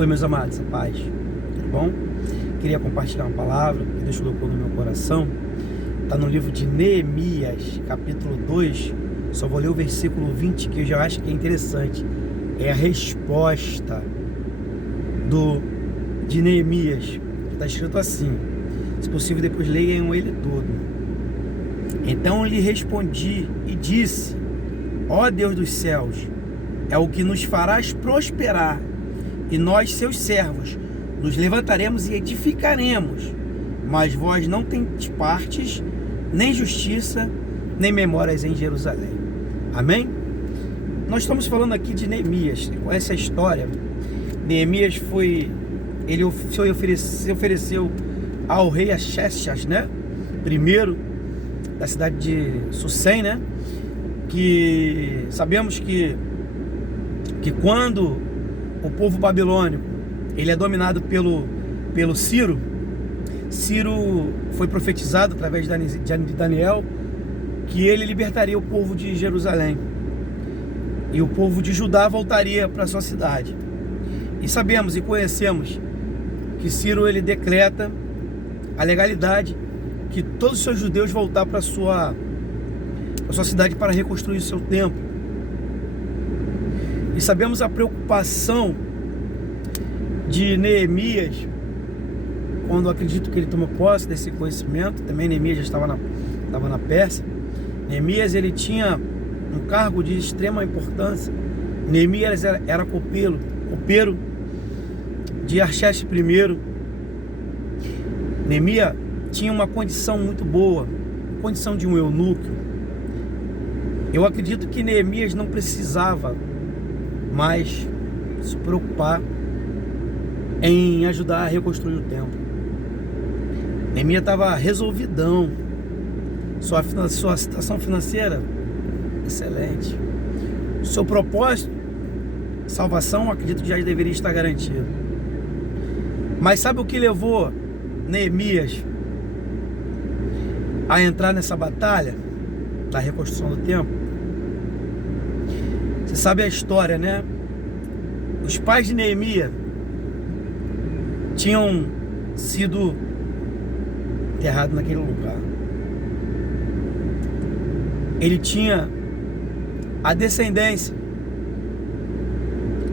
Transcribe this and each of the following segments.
Oi, meus amados, a paz, tudo bom? Queria compartilhar uma palavra que Deus colocou no meu coração. Está no livro de Neemias, capítulo 2. Só vou ler o versículo 20, que eu já acho que é interessante. É a resposta de Neemias. Está escrito assim: se possível, depois leiam ele todo. Então lhe respondi e disse: ó Deus dos céus, é o que nos farás prosperar, e nós, seus servos, nos levantaremos e edificaremos. Mas vós não tendes partes, nem justiça, nem memórias em Jerusalém. Amém? Nós estamos falando aqui de Neemias. Com essa história, Neemias se ofereceu ao rei Artaxerxes, né? Primeiro da cidade de Sussem, né? Que sabemos que quando o povo babilônico ele é dominado pelo Ciro foi profetizado através de Daniel que ele libertaria o povo de Jerusalém e o povo de Judá voltaria para sua cidade. E sabemos e conhecemos que Ciro ele decreta a legalidade que todos os seus judeus voltar para sua cidade para reconstruir o seu templo. E sabemos a preocupação de Neemias, quando acredito que ele tomou posse desse conhecimento. Também Neemias já estava na Pérsia. Neemias ele tinha um cargo de extrema importância. Neemias era copeiro de Artaxerxes I. Neemias tinha uma condição muito boa, condição de um eunuco. Eu acredito que Neemias não precisava mais se preocupar em ajudar a reconstruir o templo. Neemias estava resolvidão. Sua situação financeira, excelente. Seu propósito, salvação, acredito que já deveria estar garantido. Mas sabe o que levou Neemias a entrar nessa batalha da reconstrução do templo? Você sabe a história, né? Os pais de Neemias tinham sido enterrados naquele lugar. Ele tinha a descendência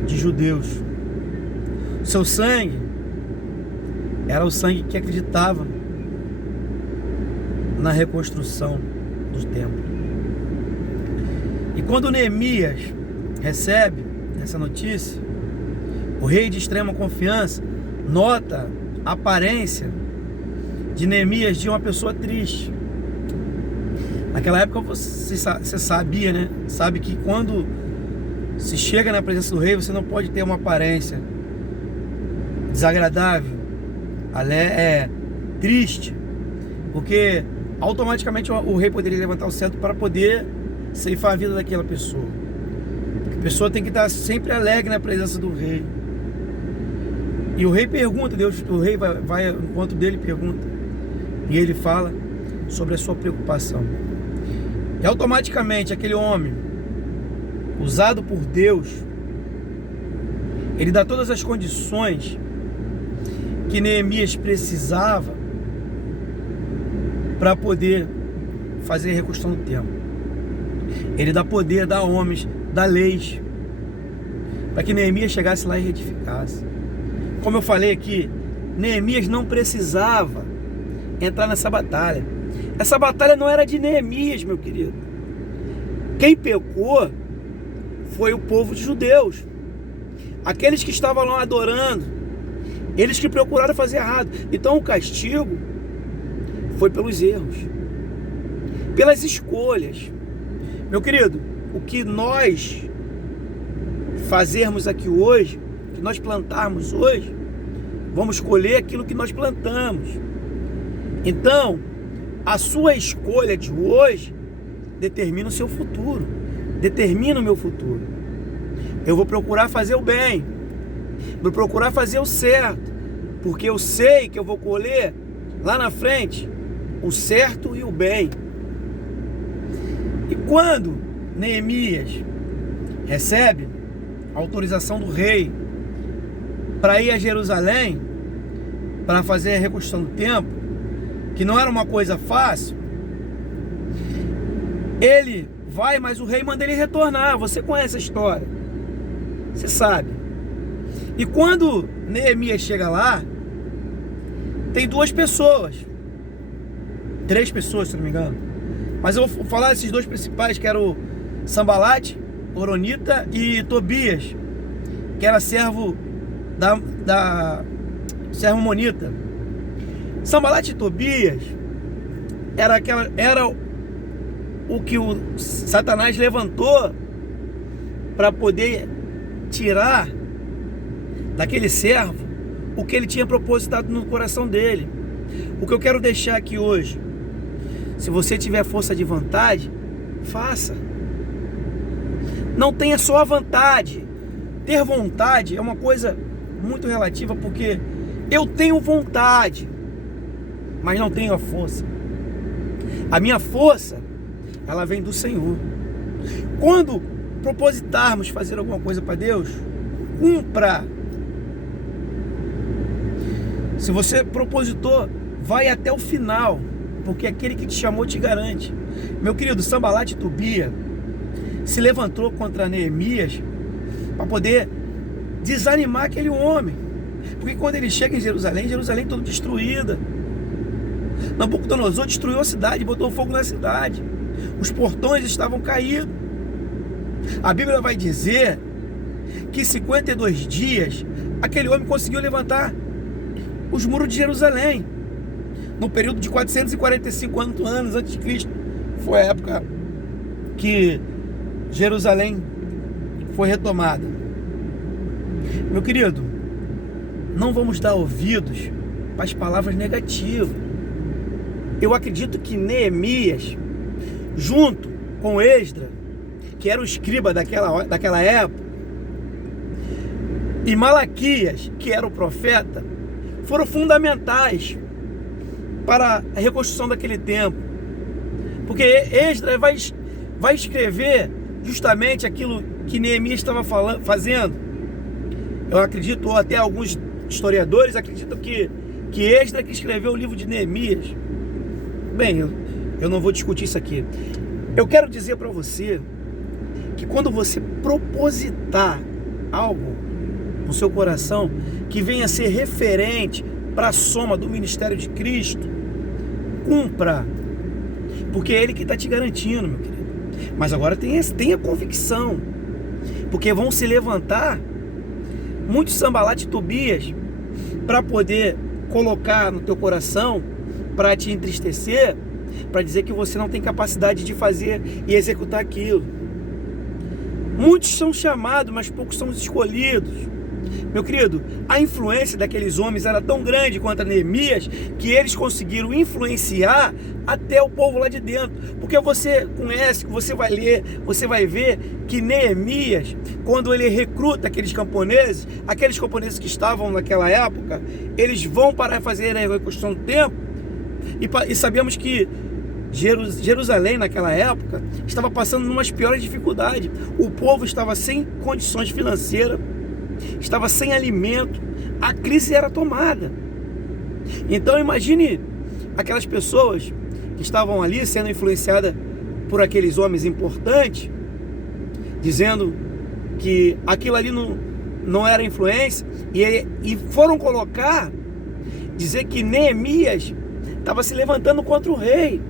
de judeus. Seu sangue era o sangue que acreditava na reconstrução do templo. E quando Neemias recebe essa notícia, o rei de extrema confiança nota a aparência de Neemias de uma pessoa triste. Naquela época você sabia, né? Sabe que quando se chega na presença do rei, você não pode ter uma aparência desagradável, triste, porque automaticamente o rei poderia levantar o cetro para poder ceifar a vida daquela pessoa. A pessoa tem que estar sempre alegre na presença do rei. E o rei pergunta, o rei vai ao encontro dele e pergunta. E ele fala sobre a sua preocupação. E automaticamente aquele homem, usado por Deus, ele dá todas as condições que Neemias precisava para poder fazer a reconstrução do templo. Ele dá poder, dá homens, dá leis, para que Neemias chegasse lá e edificasse. Como eu falei aqui, Neemias não precisava entrar nessa batalha. Essa batalha não era de Neemias, meu querido. Quem pecou foi o povo de judeus. Aqueles que estavam lá adorando, eles que procuraram fazer errado. Então o castigo foi pelos erros, pelas escolhas. Meu querido, o que nós fazermos aqui hoje, o que nós plantarmos hoje, vamos colher aquilo que nós plantamos. Então, a sua escolha de hoje determina o seu futuro, determina o meu futuro. Eu vou procurar fazer o bem, vou procurar fazer o certo, porque eu sei que eu vou colher lá na frente o certo e o bem. E quando Neemias recebe a autorização do rei para ir a Jerusalém, para fazer a reconstrução do templo, que não era uma coisa fácil, ele vai, mas o rei manda ele retornar. Você conhece a história, você sabe. E quando Neemias chega lá, tem 2 pessoas, 3 pessoas, se não me engano, mas eu vou falar desses 2 principais, que eram o Sambalate, Horonita e Tobias, que era servo servo monita. Sambalate e Tobias era o que o Satanás levantou para poder tirar daquele servo o que ele tinha propositado no coração dele. O que eu quero deixar aqui hoje: se você tiver força de vontade, faça. Não tenha só a vontade. Ter vontade é uma coisa muito relativa, porque eu tenho vontade, mas não tenho a força. A minha força, ela vem do Senhor. Quando propositarmos fazer alguma coisa para Deus, cumpra. Se você propositou, vai até o final, porque aquele que te chamou te garante. Meu querido, Sambalate e Tobia se levantou contra Neemias para poder desanimar aquele homem, porque quando ele chega em Jerusalém toda destruída, Nabucodonosor destruiu a cidade, botou fogo na cidade, os portões estavam caídos. A Bíblia vai dizer que 52 dias aquele homem conseguiu levantar os muros de Jerusalém, no período de 445 anos antes de Cristo. Foi a época que Jerusalém foi retomada. Meu querido, não vamos dar ouvidos para as palavras negativas. Eu acredito que Neemias, junto com Esdras, que era o escriba daquela época, e Malaquias, que era o profeta, foram fundamentais para a reconstrução daquele templo, porque Esdras vai escrever justamente aquilo que Neemias estava fazendo. Eu acredito, ou até alguns historiadores acreditam que Esdras que escreveu o livro de Neemias. Bem, eu não vou discutir isso aqui. Eu quero dizer para você que quando você propositar algo no seu coração que venha a ser referente para a soma do ministério de Cristo, cumpra, porque é Ele que está te garantindo, meu querido. Mas agora tenha convicção, porque vão se levantar muitos Sambalate e Tobias para poder colocar no teu coração, para te entristecer, para dizer que você não tem capacidade de fazer e executar aquilo. Muitos são chamados, mas poucos são escolhidos. Meu querido, a influência daqueles homens era tão grande contra Neemias que eles conseguiram influenciar até o povo lá de dentro. Porque você conhece, você vai ler, você vai ver que Neemias, quando ele recruta aqueles camponeses que estavam naquela época, eles vão para fazer a reconstrução do templo. E sabemos que Jerusalém naquela época estava passando umas piores dificuldades. O povo estava sem condições financeiras, estava sem alimento, a crise era tomada. Então imagine aquelas pessoas que estavam ali sendo influenciadas por aqueles homens importantes, dizendo que aquilo ali não era influência, e foram dizer que Neemias estava se levantando contra o rei.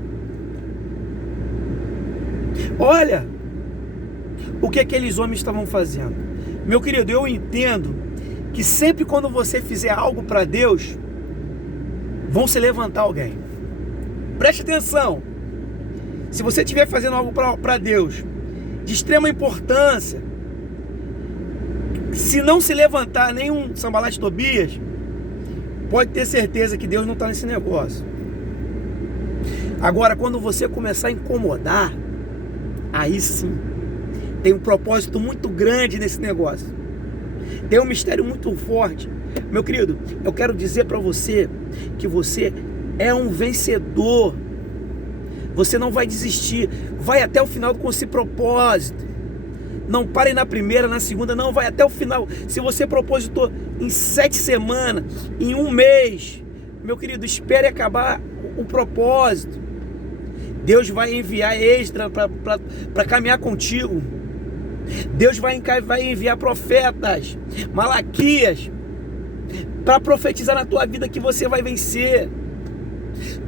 Olha o que aqueles homens estavam fazendo. Meu querido, eu entendo que sempre quando você fizer algo para Deus, vão se levantar alguém. Preste atenção. Se você estiver fazendo algo para Deus de extrema importância, se não se levantar nenhum Sambalate Tobias, pode ter certeza que Deus não está nesse negócio. Agora, quando você começar a incomodar, aí sim, tem um propósito muito grande nesse negócio. Tem um mistério muito forte. Meu querido, eu quero dizer para você que você é um vencedor. Você não vai desistir. Vai até o final com esse propósito. Não pare na primeira, na segunda, não. Vai até o final. Se você propositou, em 7 semanas, em 1 mês. Meu querido, espere acabar o propósito. Deus vai enviar Esdras para caminhar contigo. Deus vai enviar profetas, Malaquias, para profetizar na tua vida que você vai vencer.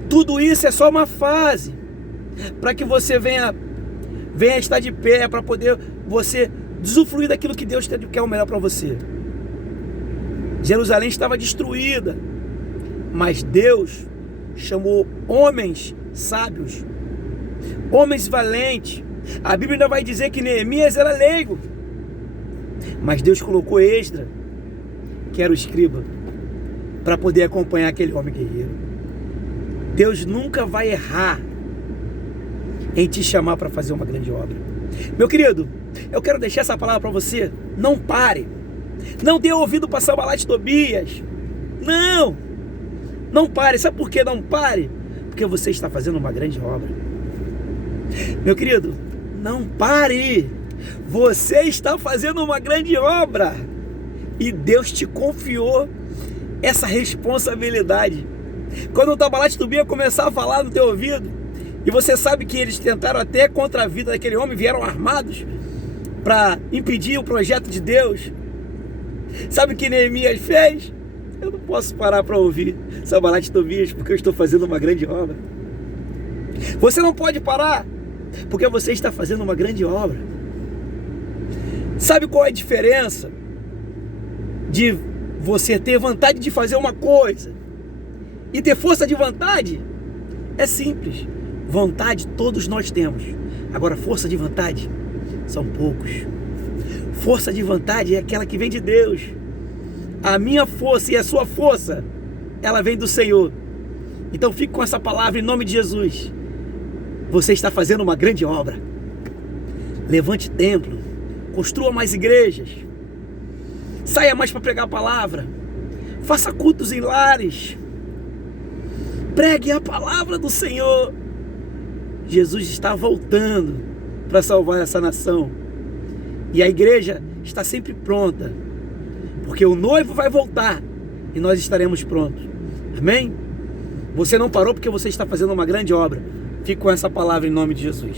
Tudo isso é só uma fase para que você venha estar de pé, para poder você usufruir daquilo que Deus quer o melhor para você. Jerusalém estava destruída, mas Deus chamou homens sábios, homens valentes. A Bíblia ainda vai dizer que Neemias era leigo, mas Deus colocou Esdras, que era o escriba, para poder acompanhar aquele homem guerreiro. Deus nunca vai errar em te chamar para fazer uma grande obra. Meu querido, eu quero deixar essa palavra para você. Não pare. Não dê ouvido para Sanbalat e Tobias. Não pare. Sabe por que não pare? Porque você está fazendo uma grande obra. Meu querido, não pare. Você está fazendo uma grande obra. E Deus te confiou essa responsabilidade. Quando o Sanbalat e Tobias começar a falar no teu ouvido, e você sabe que eles tentaram até contra a vida daquele homem, vieram armados para impedir o projeto de Deus. Sabe o que Neemias fez? Eu não posso parar para ouvir Sanbalat e Tobias, porque eu estou fazendo uma grande obra. Você não pode parar, porque você está fazendo uma grande obra. Sabe qual é a diferença de você ter vontade de fazer uma coisa e ter força de vontade? É simples. Vontade todos nós temos. Agora, força de vontade são poucos. Força de vontade é aquela que vem de Deus. A minha força e a sua força, ela vem do Senhor. Então fique com essa palavra em nome de Jesus. Você está fazendo uma grande obra. Levante templo, construa mais igrejas, saia mais para pregar a palavra, faça cultos em lares, pregue a palavra do Senhor. Jesus está voltando para salvar essa nação. E a igreja está sempre pronta, porque o noivo vai voltar e nós estaremos prontos. Amém? Você não parou porque você está fazendo uma grande obra. Fique com essa palavra em nome de Jesus.